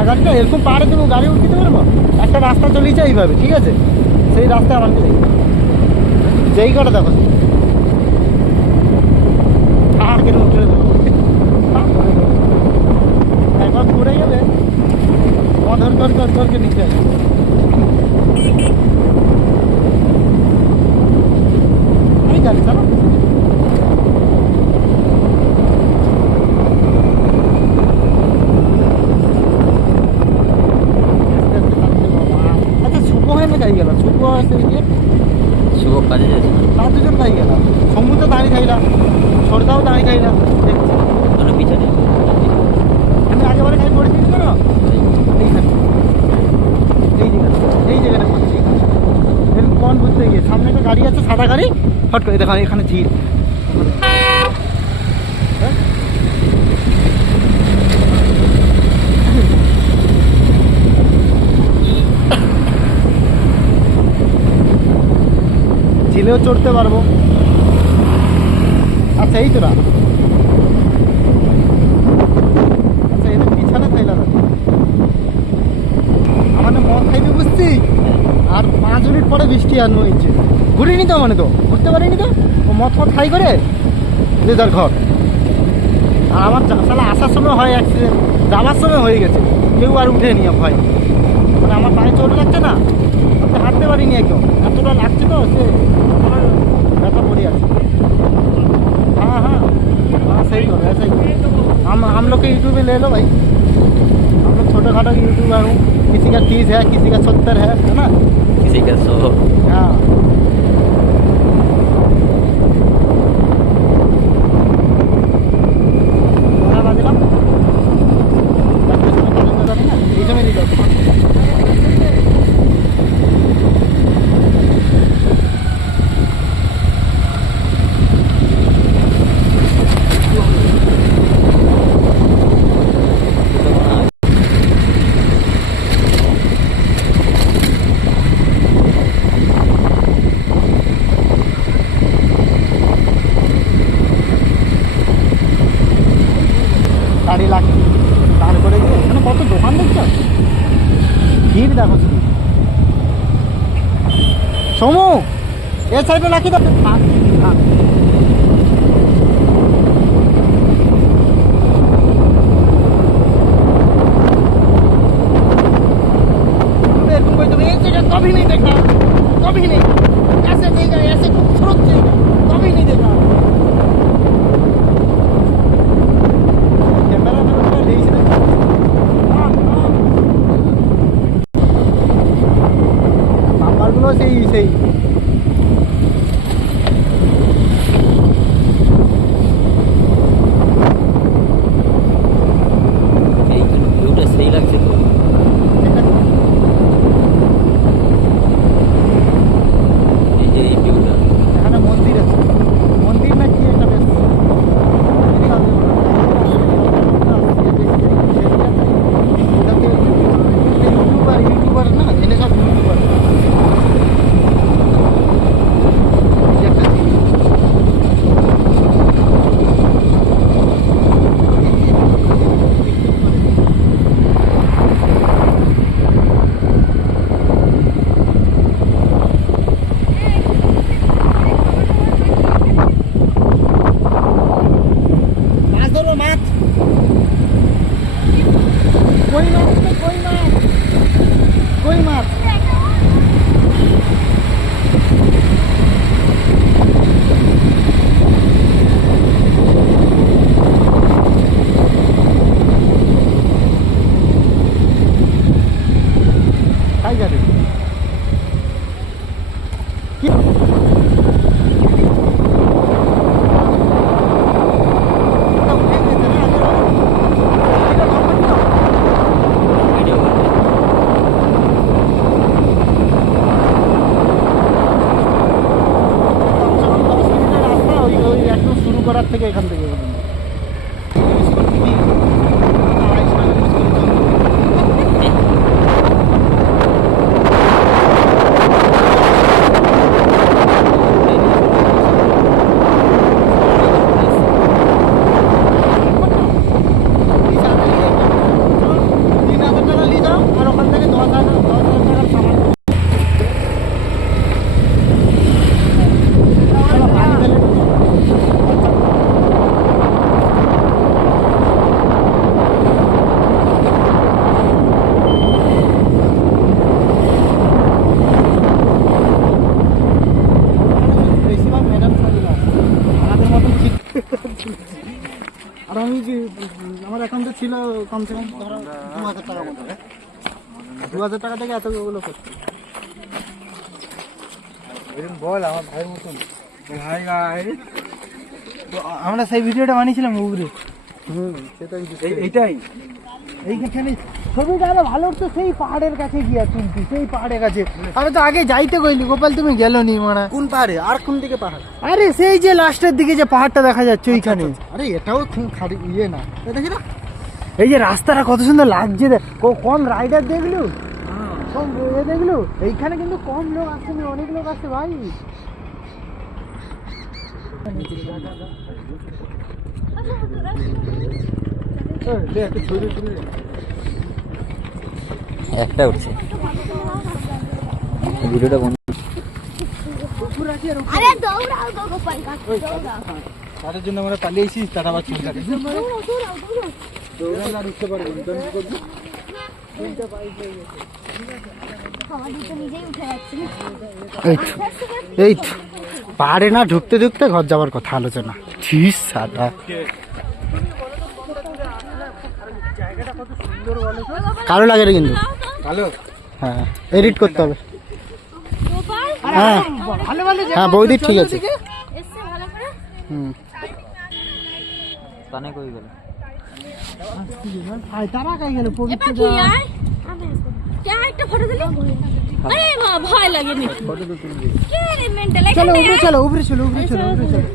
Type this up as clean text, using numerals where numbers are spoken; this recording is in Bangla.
না গাড়িটা এরকম পাড়ে দেবো, গাড়ি উঠতে পারবো? একটা রাস্তা চলেছে এইভাবে, ঠিক আছে, সেই রাস্তায় আমাকে দেখি যেই কটা দেখো আর কেন উঠে দেবো, একবার ঘুরে গেলে অধর করকে নিচে আসবে। আমি জানি চলো গাই গেল শুভ আসে শুভ কাজে যাচ্ছে তার দুজন গাই গেল, সমুদ্র দাঁড়িয়ে খাইলাম, সরকারও দাঁড়িয়ে খাইলাম, দেখছি ওখানে পিছনে আমি আগেবারে খাই পড়ে দিয়েছি কেন এইখানে এই জায়গাটা করছি এরকম কন বুঝতে গিয়ে সামনে একটা গাড়ি আছে, সাদা গাড়ি, হট করে দেখো এখানে ঝিল, ঝিলেও চড়তে পারবো। আচ্ছা এই তোরা, আচ্ছা এদের পিছনে খাইলাম আমাদের মদ খাইবে বুঝছি, আর 5 মিনিট পরে বৃষ্টি আর হয়েছে, ঘুরিনি তো মানে তো ঘুরতে পারিনি তো, ও মদ খাই করে যে যার ঘর। আর আমার সালা আসার সময় হয় অ্যাক্সিডেন্ট, যাওয়ার সময় হয়ে গেছে, কেউ আর উঠে নি ভয়, মানে আমার পায়ে চোট লাগছে না, হাঁটতে পারিনি একদম, এতটা লাগছে তো সে আমার ব্যথা পড়ে আছে। हाँ हाँ हाँ सही हो रहा है, सही। हम लोग के यूट्यूब में ले लो भाई, हम लोग छोटे खाटो यूट्यूबर हूँ, किसी का 30 है, किसी का 70 है ना, किसी का 100। हाँ গাড়ি লাগছে দাঁড় করে গিয়ে এখানে কত দোকান দেখছো, ভিড় দেখো শুধু। সমু এ সাইডে রাখি তো, कभी नहीं देखा, कभी नहीं, ऐसे देगा, ऐसे खूबसूरत देगा, कभी नहीं देखा। कैमरा में उसका ले ही नाम्बारগুলো সেই আর আমি যে আমার অ্যাকাউন্টে ছিল কমসে কম ধরো 2000 টাকা মতো, 2000 টাকা থেকে এতগুলো করছি। বল আমার ভাইয়ের মতন ভাই গাই, আমরা সেই ভিডিওটা বানিয়েছিলাম উপরে। সেটাই এইটাই এইখানে ছবিটা আরো ভালো উঠতো সেই পাহাড়ের কাছে গিয়া তুলছি, সেই পাহাড়ের কাছে। আমি তো আগে যাইতে কইলি, গোপাল তুমি গেল নি মারা। কোন পাহাড়ে আর কোন দিকে পাহাড়? আরে সেই যে লাস্টের দিকে যে পাহাড়টা দেখা যাচ্ছে ওইখানে। আরে এটাও খালি ইয়ে না, দেখি না এই যে রাস্তাটা কত সুন্দর লাগছে, কম রাইডার দেখলু, কম এ দেখলু। এইখানে কিন্তু কম লোক আসছে, অনেক লোক আসছে ভাই। একটা উঠছে ভিডিওটা বন্ধ। আরে দৌড়াও গো গোপাল কাকু, দৌড়াও তাদের জন্য আমরা পালিয়েছি, তারা আবার চলে যাবে। দৌড়াও দৌড়াও দৌড়াও। দৌড়ালে আর উঠতে পারবো না, তুমি কি করবি? আমাদের তো নিজেই উঠে যাচ্ছি। এই তো পাহাড়ে না ঢুকতে ঢুকতে ঘর যাওয়ার কথা আলোচনা। ঠিক সাটা কালো লাগে রে কিন্তু, কালো। হ্যাঁ এডিট করতে হবে। গোপাল হ্যাঁ হ্যাঁ বৌদি ঠিক আছে। এসছে ভালো করে। হুম কানে কই গেল? তারা কাই গেল এবার কি আয় কে একটা ফটো দিলি? আরে মা ভয় লাগে নি। কে রে মেন্টাল? চলো উপরে চলো, উপরে চলো, উপরে চলো, উপরে চলো।